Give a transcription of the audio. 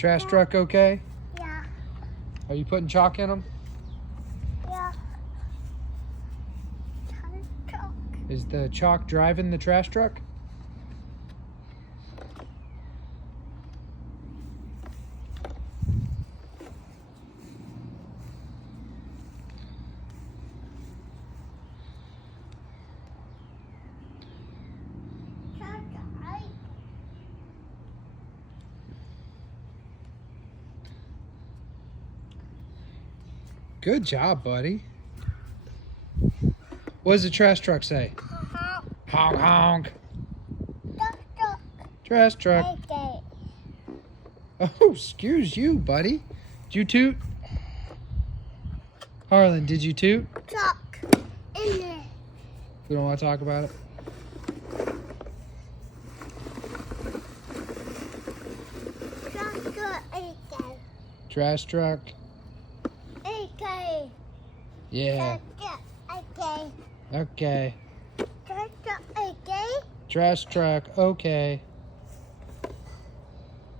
Trash truck okay? Yeah. Are you putting chalk in them? Yeah. Trash truck. Is the chalk driving the trash truck? Good job, buddy. What does the trash truck say? Honk, honk. Trash truck. Oh, excuse you, buddy. Did you toot? Harlan, did you toot? Truck in there. We don't want to talk about it? Trash truck. Yeah. Okay. Trash truck, okay.